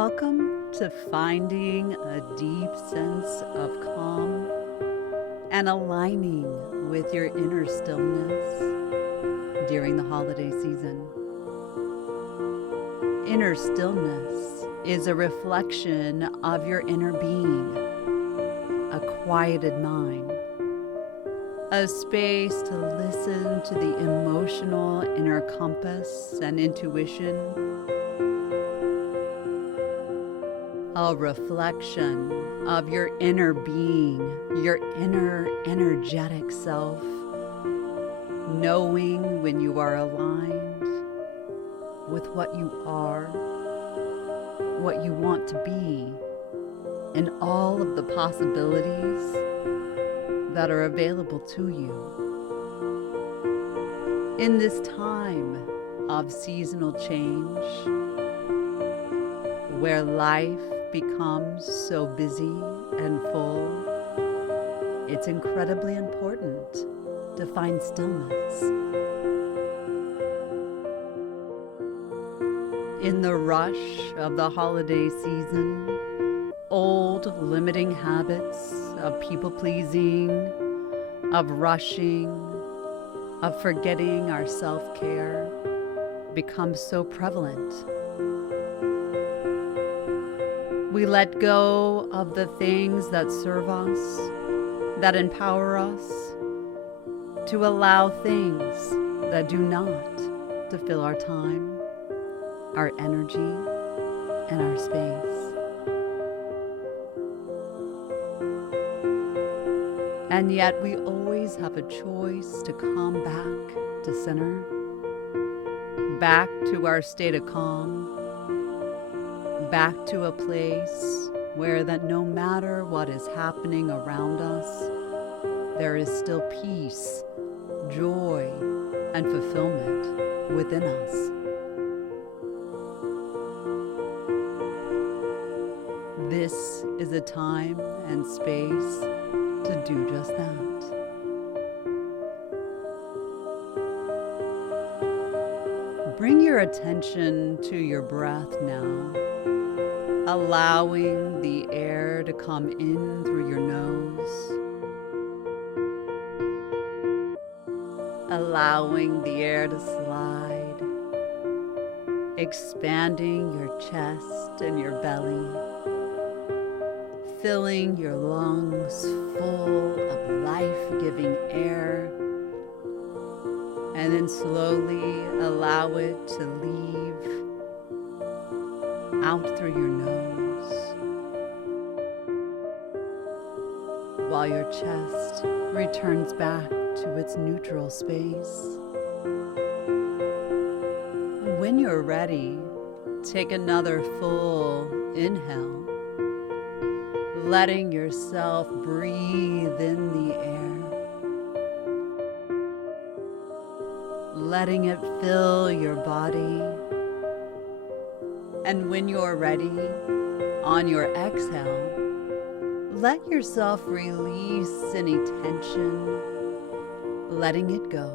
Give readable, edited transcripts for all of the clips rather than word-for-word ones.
Welcome to finding a deep sense of calm and aligning with your inner stillness during the holiday season. Inner stillness is a reflection of your inner being, a quieted mind, a space to listen to the emotional inner compass and intuition, a reflection of your inner being, your inner energetic self, knowing when you are aligned with what you are, what you want to be, and all of the possibilities that are available to you. In this time of seasonal change, where life becomes so busy and full, it's incredibly important to find stillness. In the rush of the holiday season, old limiting habits of people-pleasing, of rushing, of forgetting our self-care become so prevalent. We let go of the things that serve us, that empower us, to allow things that do not to fill our time, our energy, and our space. And yet we always have a choice to come back to center, back to our state of calm, back to a place where that no matter what is happening around us, there is still peace, joy, and fulfillment within us. This is a time and space to do just that. Bring your attention to your breath now, allowing the air to come in through your nose, allowing the air to slide, expanding your chest and your belly, filling your lungs full of life-giving air, and then slowly allow it to leave out through your nose, while your chest returns back to its neutral space. When you're ready, take another full inhale, letting yourself breathe in the air, letting it fill your body. And when you're ready, on your exhale, let yourself release any tension, letting it go.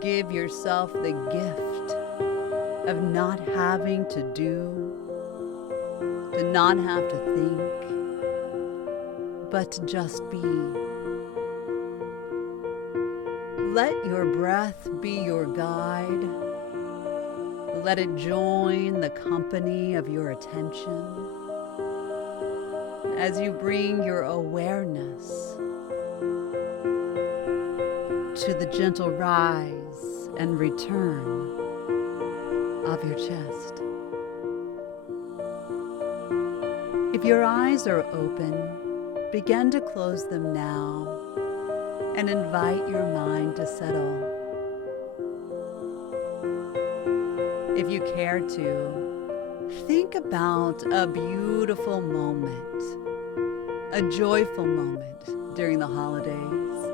Give yourself the gift of not having to do, to not have to think, but to just be. Let your breath be your guide. Let it join the company of your attention as you bring your awareness to the gentle rise and return of your chest. If your eyes are open, begin to close them now and invite your mind to settle. If you care to, think about a beautiful moment, a joyful moment during the holidays,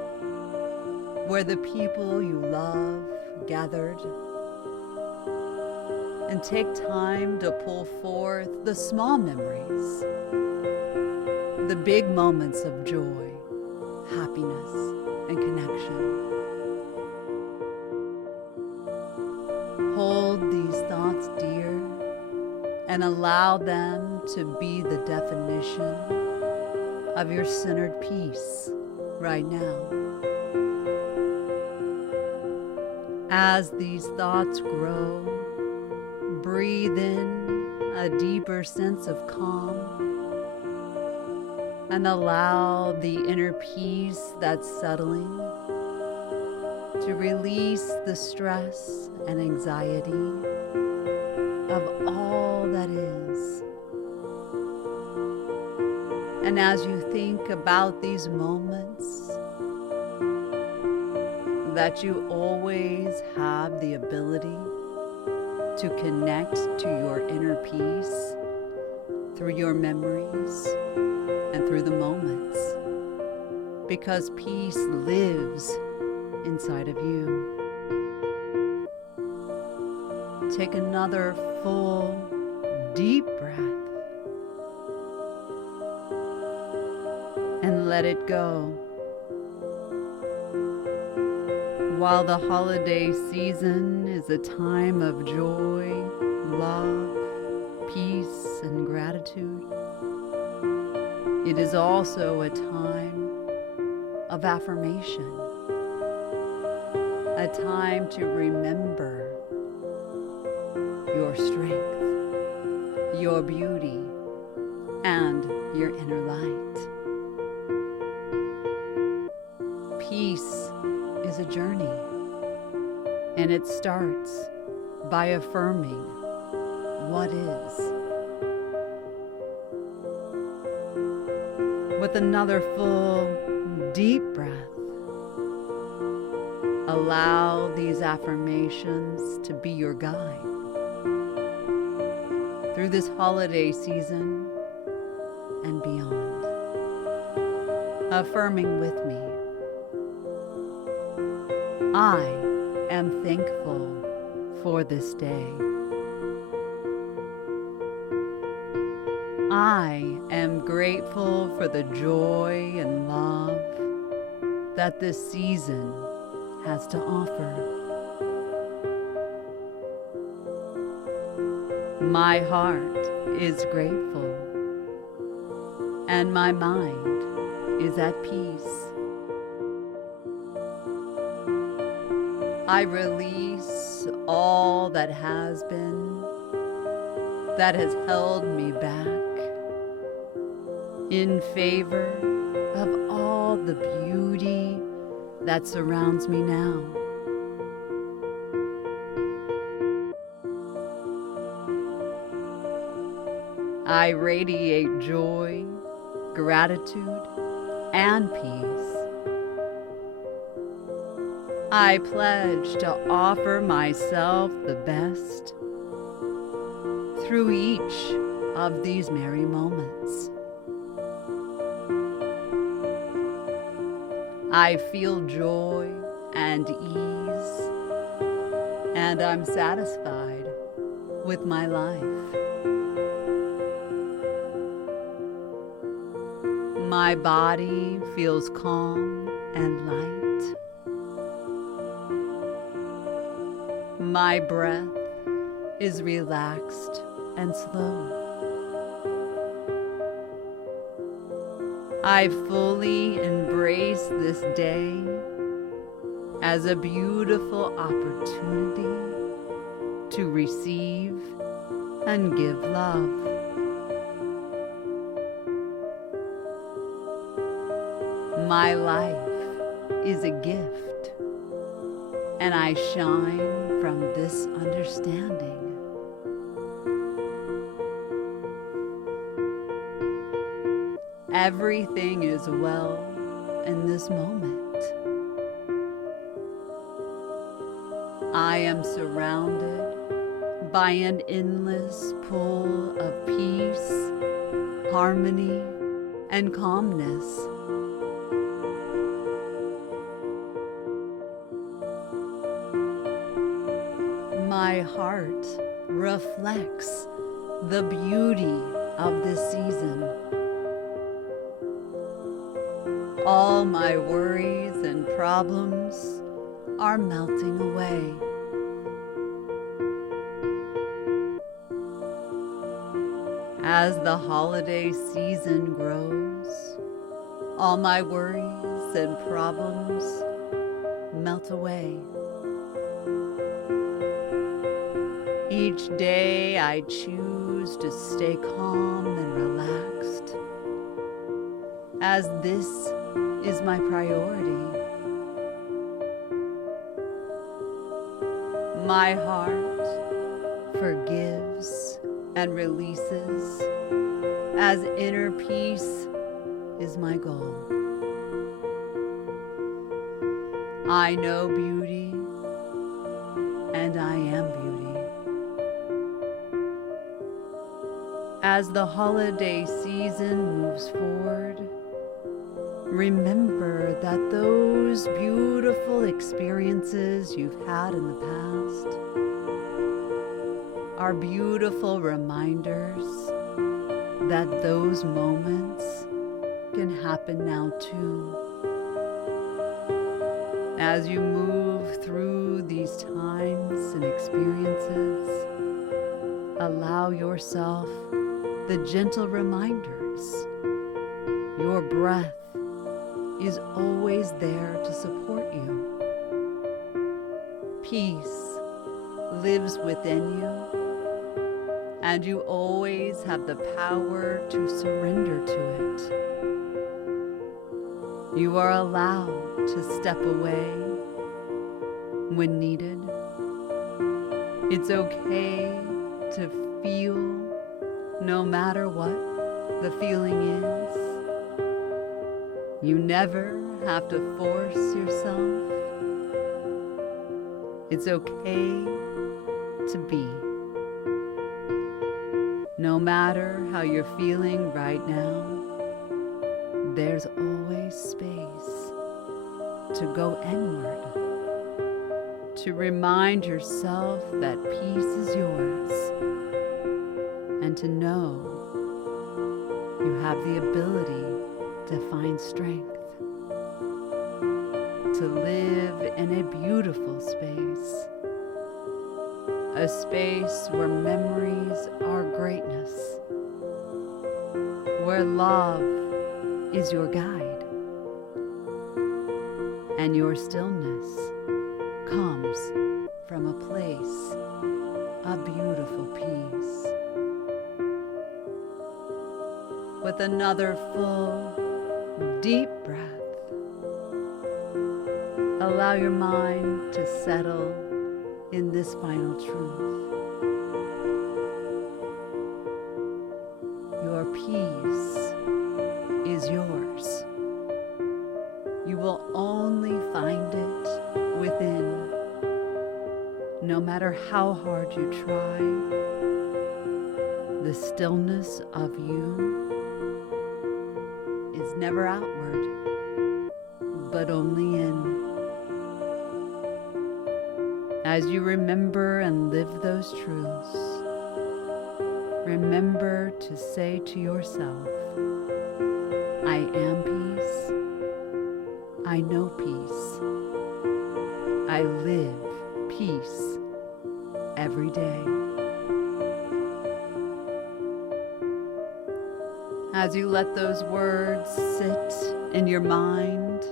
where the people you love gathered, and take time to pull forth the small memories, the big moments of joy, happiness, and connection. and allow them to be the definition of your centered peace right now. As these thoughts grow, breathe in a deeper sense of calm and allow the inner peace that's settling to release the stress and anxiety of all that is. And as you think about these moments, that you always have the ability to connect to your inner peace through your memories and through the moments, because peace lives inside of you. Take another full, deep breath and let it go. While the holiday season is a time of joy, love, peace, and gratitude, it is also a time of affirmation, a time to remember your strength, your beauty, and your inner light. Peace is a journey, and it starts by affirming what is. With another full, deep breath, allow these affirmations to be your guide through this holiday season and beyond. Affirming with me: I am thankful for this day. I am grateful for the joy and love that this season has to offer. My heart is grateful, and my mind is at peace. I release all that has been, that has held me back, in favor of all the beauty that surrounds me now. I radiate joy, gratitude, and peace. I pledge to offer myself the best through each of these merry moments. I feel joy and ease, and I'm satisfied with my life. My body feels calm and light. My breath is relaxed and slow. I fully embrace this day as a beautiful opportunity to receive and give love. My life is a gift, and I shine from this understanding. Everything is well in this moment. I am surrounded by an endless pool of peace, harmony, and calmness. My heart reflects the beauty of this season. All my worries and problems are melting away. As the holiday season grows, all my worries and problems melt away. Each day I choose to stay calm and relaxed, as this is my priority. My heart forgives and releases, as inner peace is my goal. I know beauty, and I am beauty. As the holiday season moves forward, remember that those beautiful experiences you've had in the past are beautiful reminders that those moments can happen now too. As you move through these times and experiences, allow yourself the gentle reminders. Your breath is always there to support you. Peace lives within you, and you always have the power to surrender to it. You are allowed to step away when needed. It's okay to feel no matter what the feeling is. You never have to force yourself. It's okay to be. No matter how you're feeling right now, there's always space to go inward, to remind yourself that peace is yours, and to know you have the ability to find strength, to live in a beautiful space, a space where memories are greatness, where love is your guide, and your stillness comes from a place of beautiful peace. With another full, deep breath, allow your mind to settle in this final truth. Your peace is yours. You will only find it within. No matter how hard you try, the stillness of you is never outward, but only in. As you remember and live those truths, remember to say to yourself, I am peace, I know peace, I live peace every day. As you let those words sit in your mind,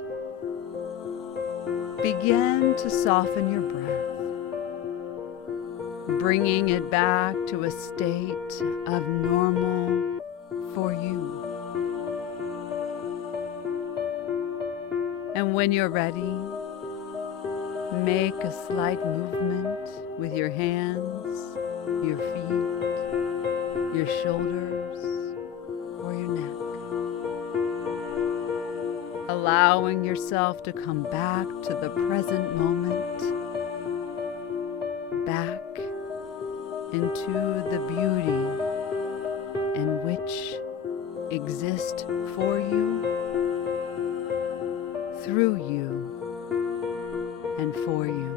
begin to soften your breath, bringing it back to a state of normal for you. And when you're ready, make a slight movement with your hands, your feet, your shoulders, or your neck, allowing yourself to come back to the present moment, back into the beauty in which exists for you, through you, and for you.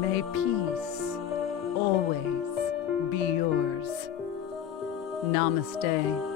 May peace always be yours. Namaste.